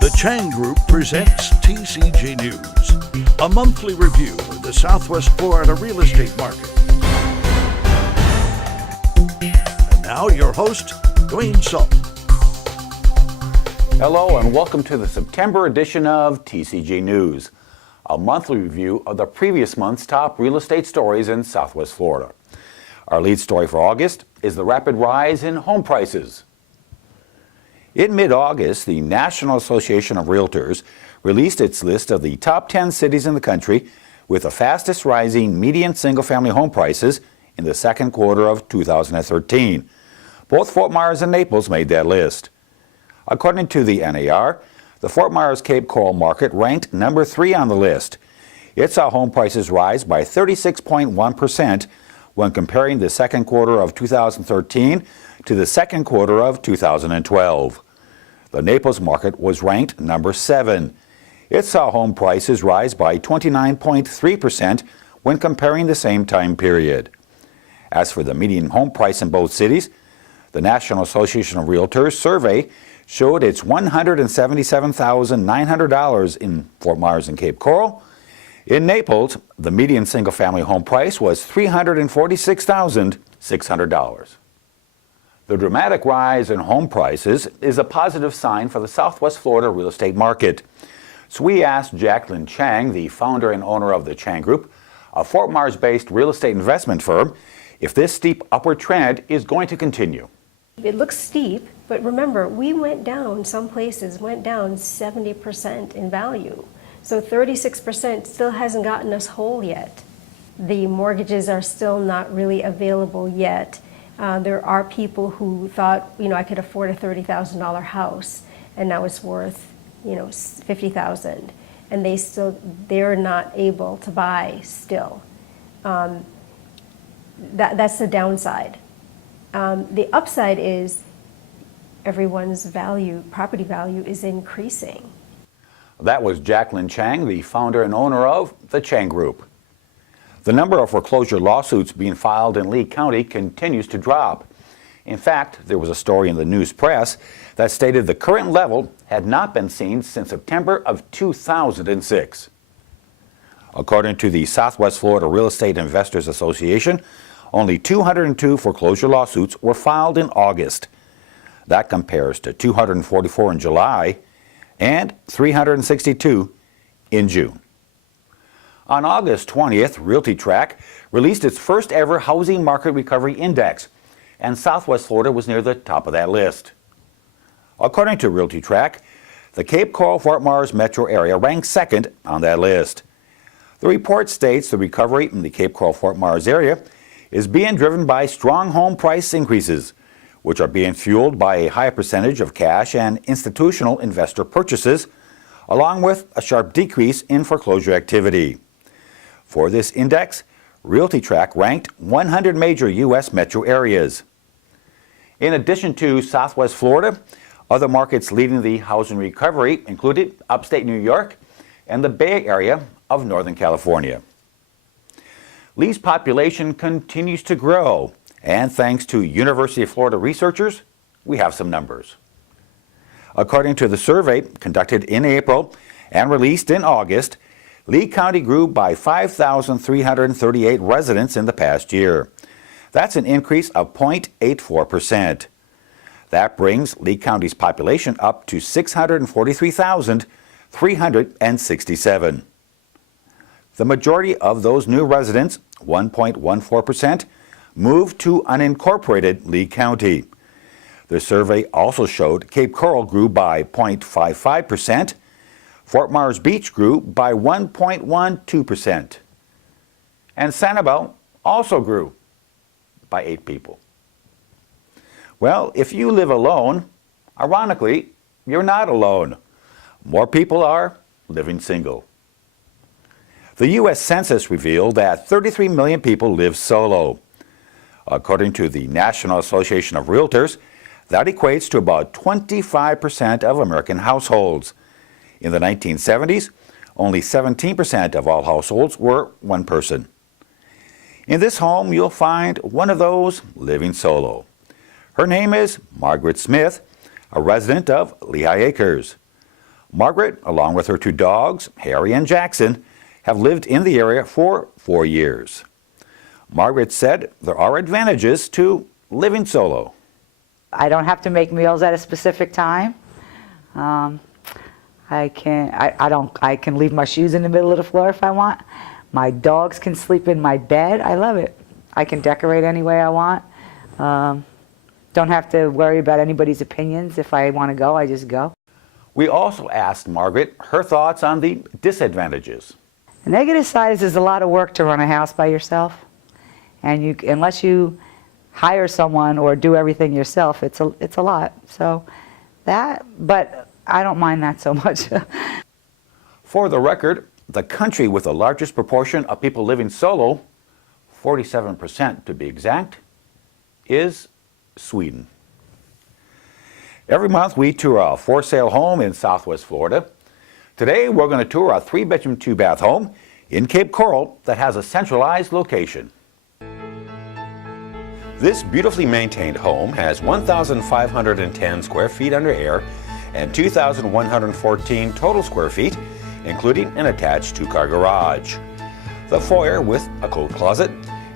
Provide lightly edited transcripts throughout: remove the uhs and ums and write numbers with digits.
The Chang Group presents TCG News, a monthly review of the Southwest Florida real estate market. And now your host, Duane Sulk. Hello and welcome to the September edition of TCG News, a monthly review of the previous month's top real estate stories in Southwest Florida. Our lead story for August is the rapid rise in home prices. In mid-August, the National Association of Realtors released its list of the top 10 cities in the country with the fastest rising median single-family home prices in the second quarter of 2013. Both Fort Myers and Naples made that list. According to the NAR, the Fort Myers Cape Coral market ranked number 3 on the list. It saw home prices rise by 36.1% when comparing the second quarter of 2013 to the second quarter of 2012. The Naples market was ranked number 7. It saw home prices rise by 29.3% when comparing the same time period. As for the median home price in both cities, the National Association of Realtors survey showed it's $177,900 in Fort Myers and Cape Coral. In Naples, the median single-family home price was $346,600. The dramatic rise in home prices is a positive sign for the Southwest Florida real estate market. So we asked Jacqueline Chang, the founder and owner of the Chang Group, a Fort Myers-based real estate investment firm, if this steep upward trend is going to continue. It looks steep, but remember, we went down, some places went down 70% in value. So 36% still hasn't gotten us whole yet. The mortgages are still not really available yet. There are people who thought, I could afford a $30,000 house, and now it's worth, $50,000, and they're not able to buy still. That's the downside. The upside is everyone's property value is increasing. That was Jacqueline Chang, the founder and owner of the Chang Group. The number of foreclosure lawsuits being filed in Lehigh County continues to drop. In fact, there was a story in the news press that stated the current level had not been seen since September of 2006. According to the Southwest Florida Real Estate Investors Association, only 202 foreclosure lawsuits were filed in August. That compares to 244 in July and 362 in June. On August 20th, RealtyTrack released its first ever housing market recovery index, and Southwest Florida was near the top of that list. According to RealtyTrack, the Cape Coral Fort Myers metro area ranked second on that list. The report states the recovery in the Cape Coral Fort Myers area is being driven by strong home price increases, which are being fueled by a high percentage of cash and institutional investor purchases, along with a sharp decrease in foreclosure activity. For this index, RealtyTrack ranked 100 major U.S. metro areas. In addition to Southwest Florida, other markets leading the housing recovery included upstate New York and the Bay Area of Northern California. Lee's population continues to grow, and thanks to University of Florida researchers, we have some numbers. According to the survey conducted in April and released in August, Lee County grew by 5,338 residents in the past year. That's an increase of 0.84%. That brings Lee County's population up to 643,367. The majority of those new residents, 1.14%, moved to unincorporated Lee County. The survey also showed Cape Coral grew by 0.55%, Fort Myers Beach grew by 1.12%, and Sanibel also grew by 8 people. Well, if you live alone, ironically, you're not alone. More people are living single. The U.S. Census revealed that 33 million people live solo. According to the National Association of Realtors, that equates to about 25% of American households. In the 1970s, only 17% of all households were one person. In this home, you'll find one of those living solo. Her name is Margaret Smith, a resident of Lehigh Acres. Margaret, along with her two dogs, Harry and Jackson, have lived in the area for 4 years. Margaret said there are advantages to living solo. I don't have to make meals at a specific time. I can leave my shoes in the middle of the floor if I want. My dogs can sleep in my bed. I love it. I can decorate any way I want. Don't have to worry about anybody's opinions. If I want to go, I just go. We also asked Margaret her thoughts on the disadvantages. The negative side is there's a lot of work to run a house by yourself. And unless you hire someone or do everything yourself, it's a lot. So but I don't mind that so much. For the record, the country with the largest proportion of people living solo, 47% to be exact, is Sweden. Every month we tour a for-sale home in Southwest Florida. Today we're going to tour a 3-bedroom, 2-bath home in Cape Coral that has a centralized location. This beautifully maintained home has 1,510 square feet under air and 2,114 total square feet, including an attached 2-car garage. The foyer with a coat closet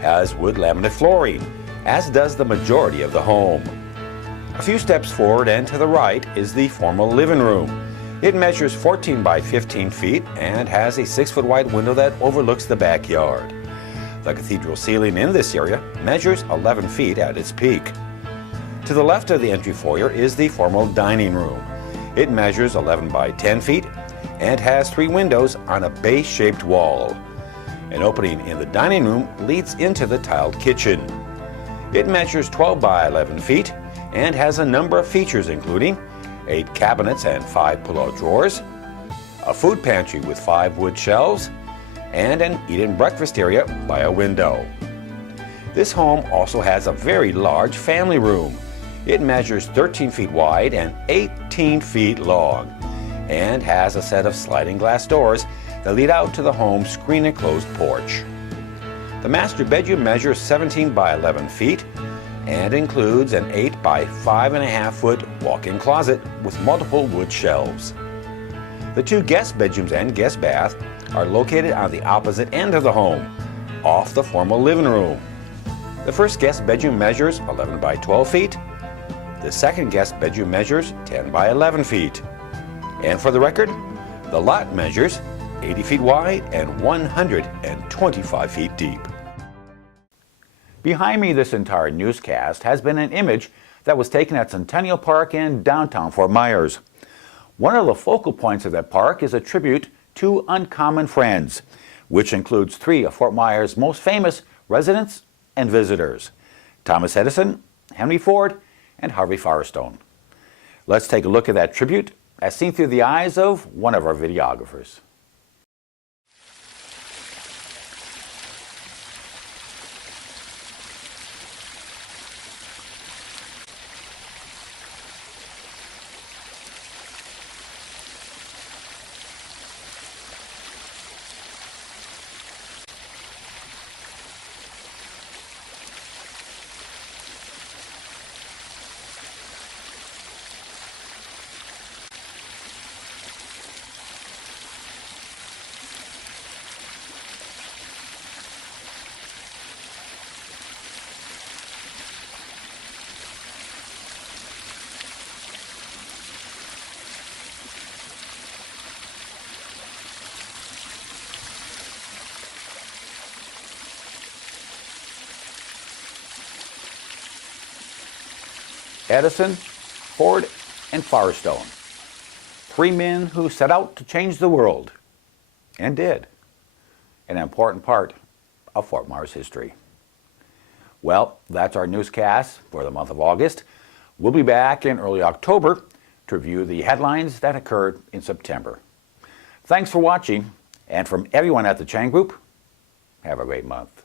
has wood laminate flooring, as does the majority of the home. A few steps forward and to the right is the formal living room. It measures 14 by 15 feet and has a 6-foot wide window that overlooks the backyard. The cathedral ceiling in this area measures 11 feet at its peak. To the left of the entry foyer is the formal dining room. It measures 11 by 10 feet and has 3 windows on a base-shaped wall. An opening in the dining room leads into the tiled kitchen. It measures 12 by 11 feet and has a number of features including 8 cabinets and 5 pull-out drawers, a food pantry with 5 wood shelves, and an eat-in breakfast area by a window. This home also has a very large family room. It measures 13 feet wide and 18 feet long and has a set of sliding glass doors that lead out to the home's screen-enclosed porch. The master bedroom measures 17 by 11 feet and includes an 8 by 5.5 foot walk-in closet with multiple wood shelves. The 2 guest bedrooms and guest bath are located on the opposite end of the home, off the formal living room. The first guest bedroom measures 11 by 12 feet. The second guest bedroom measures 10 by 11 feet. And for the record, the lot measures 80 feet wide and 125 feet deep. Behind me this entire newscast has been an image that was taken at Centennial Park in downtown Fort Myers. One of the focal points of that park is a tribute to Uncommon Friends, which includes 3 of Fort Myers' most famous residents and visitors: Thomas Edison, Henry Ford, and Harvey Firestone. Let's take a look at that tribute as seen through the eyes of one of our videographers. Edison, Ford, and Firestone. 3 men who set out to change the world, and did. An important part of Fort Myers history. Well, that's our newscast for the month of August. We'll be back in early October to review the headlines that occurred in September. Thanks for watching, and from everyone at the Chang Group, have a great month.